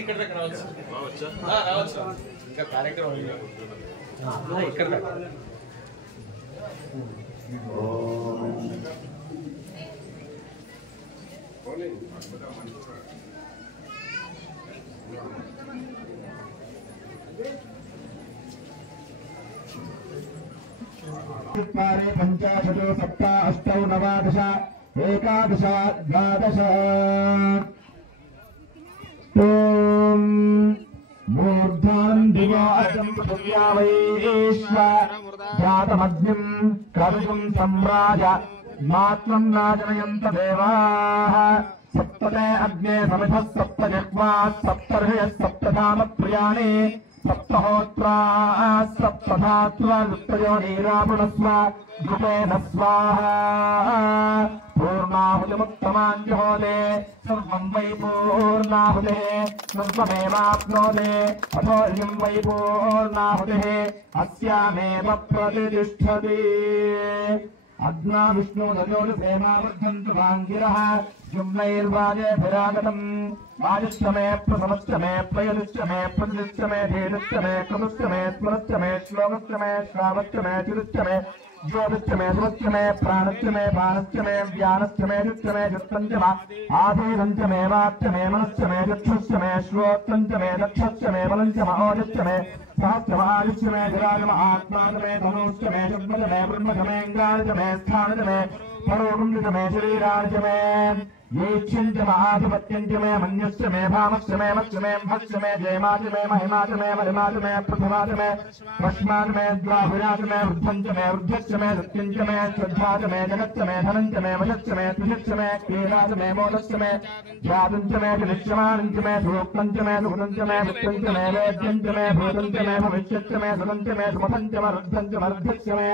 ఇక్కడ దగ్గర రావచ్చు ఇంకా కార్యక్రమం ఇక్కడ దాకా पंचाशतो सप्त अष्टौ नवादश एकादश द्वादश मूर्धान् दिवासं पृथिव्या वैश्वर जातमग्निं कविं सम्राज मात्रं नाजनयन्त देवाः सप्तते अग्ने समिधः सप्त जग्मात् सप्तर्षयः सप्तधाम प्रियाणि सप्तहोत्रा सप्तधात्वयो नीरापुणस्व गुपेन स्वाहा पूर्णाहुतिमुत्तमाञ्जहोदे सर्वं वै पूर्णाहुतिः सर्वमेवाप्नोति अथोर्यं वै पूर्णाहुतिः अस्यामेव प्रतिष्ठति अग्ना विष्णु नजोसेनावर्धन्तु भाङ्गिरः जुम्नैर्वाजे भिरागतम् वाजिश्च मे प्रसमश्च मे प्रयदिश्च मे प्रतिश्च मे धीरश्च मे कृतश्च मे स्मरश्च मे श्लोकश्च मे श्रावश्च मे चिरुश्च मे ज्योतिश्च मे सुरश्च मे प्राणश्च मे पानश्च मे व्यानश्च मे जुश्च मे जुत्तञ्च वा आधीरञ्च मे वाक्च मे मनश्च मे चक्षुश्च मे श्रोत्रञ्च मे दक्षश्च मे बलञ्च महोजश्च मे सहस्रमायुश्च मे विराजम आत्माच मे धनुश्च मे शब्दच मे ब्रह्मच मे इन्द्राणच मे स्थानच मे परोगुण्यच मे शरीराणच मे येच्छञ्च महाधिपत्यञ्च मे मन्यश्च मे भामश्च मे मच्च मे भक्ष मे जयमाच मे महिमाच मे महिमाच मे प्रथमाच मे पश्माच मे द्वाभिराच मे वृद्धञ्च मे वृद्धश्च मे सत्यञ्च मे श्रद्धाच मे जगच्च मे धनञ्च मे वशश्च मे तुषश्च मे क्रीडाच मे मोदश्च मे जातञ्च मे निश्चमानञ्च मे सुरोक्तञ्च मे सुखदञ्च मे वित्तञ्च मे वेद्यञ्च मे भूतञ्च मे भविष्यच्च मे सुखञ्च मे सुमथञ्च मे रुद्धञ्च मरुद्धश्च मे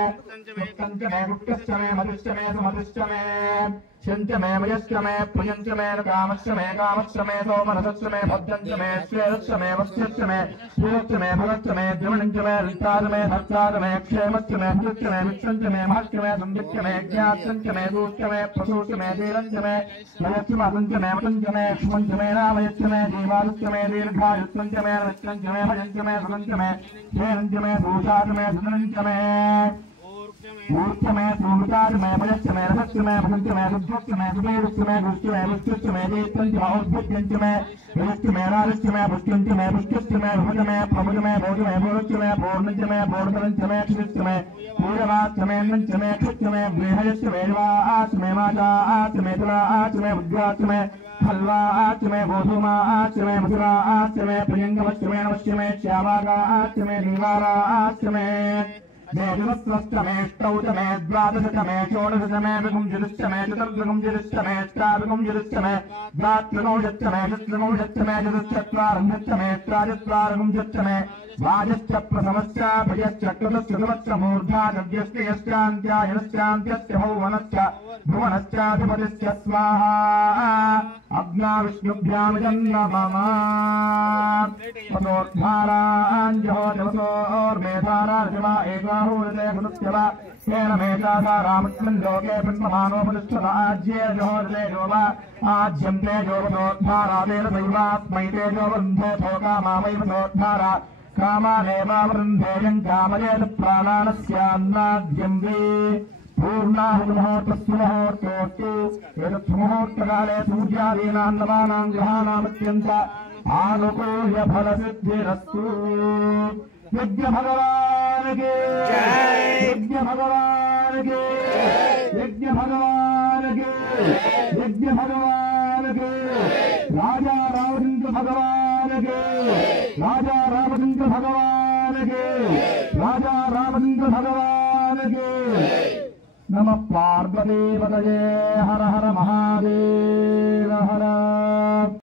गुप्तञ्च मे गुप्तश्च मे मतिश्च मे सुमतिश्च मे शञ्च मे मयश्च मे प्रियञ्च मे कामश्च मे कामश्च मे सोमनसश्च मे भद्रञ्च मे श्रेयश्च मे वस्यश्च मे श्रेयश्च मे भगश्च मे द्रवणञ्च मे रिक्ताच मे भक्ताच मे क्षेमश्च मे भृश्च मे मित्रञ्च मे महश्च मे संविच्च मे ज्ञातञ्च मे दूश्च मे प्रसूश्च मे धीरञ्च मे मयश्च मतञ्च मे मतञ्च मे क्षमञ्च मे नामयश्च मे जीवायुश्च मे दीर्घायुष्यञ्च मे मित्रञ्च मे भजञ्च मे सुगञ्च मे धेनञ्च मे दूषाच मे सुनञ्च मे मूर्ख में सूर्यकार में मयच्च में रसच्च में भजंच में शुद्धच्च में सुमेरुच्च में गुष्च में विष्टुच्च में देवतंच में औद्भुत्यंच में विष्टु में राजच्च में पुष्टंच में पुष्टच्च में भुज में प्रभुज में भोज में भोरुच्च में पूर्णंच में पूर्णंच में क्षिच्च में पूर्वाच्च में नंच में क्षिच्च में बृहयच्च में वाच में माचाच में तुलाच में बुद्ध्याच में फल्वाच में गोधूमाच में मधुराच में प्रियंगवच्च में नवच्च में श्यामागाच में नीवाराच में मेघवस्वश्च मे ष्टौच मे द्वादशच मे षोडशच मे विगुंजिश्च मे चतुर्विगुंजिश्च मे अष्टाविगुंजिश्च मे द्वात्रिगुंजिश्च मे चतुर्विगुंजिश्च मे चतुश्चत्वारिंशच्च मे त्राचत्वारिगुंजिश्च मे वाजश्च प्रथमश्च भयश्च कृतश्च सुमश्च मूर्धा गद्यश्च यश्चान्त्यायनश्चान्त्यश्च भुवनश्च भुवनश्चाधिपतिश्च स्वाहा अग्ना विष्णुभ्यां जन्ममम पदोद्धाराञ्जहोर्मेधारा एकाहूरते गुरुत्यवा तेन मेधाधारामस्मिन् लोके ब्रह्ममानोपतिष्ठत आज्ये जोहृते जोवा आज्यं ते जोवतोद्धारादेन दैवात्मै तेजोवृन्धे भोगामावैवतोद्धारा कामानेवावृन्धेयं कामयेत प्राणानस्यान्नाद्यं वे पूर्णाहुतिमुहूर्तस्य मुहूर्तोऽस्तु एतत्सुमुहूर्तकाले पूज्यादीनां नवानां ग्रहाणामत्यन्त आनुकूल्यफलसिद्धिरस्तु यज्ञ भगवान के यज्ञ भगवान के यज्ञ भगवान के यज्ञ भगवान के राजा रामचंद्र भगवान के राजा रामचंद्र भगवान के राजा रामचंद्र भगवान के नमः पार्वती पतये हर हर महादेव हर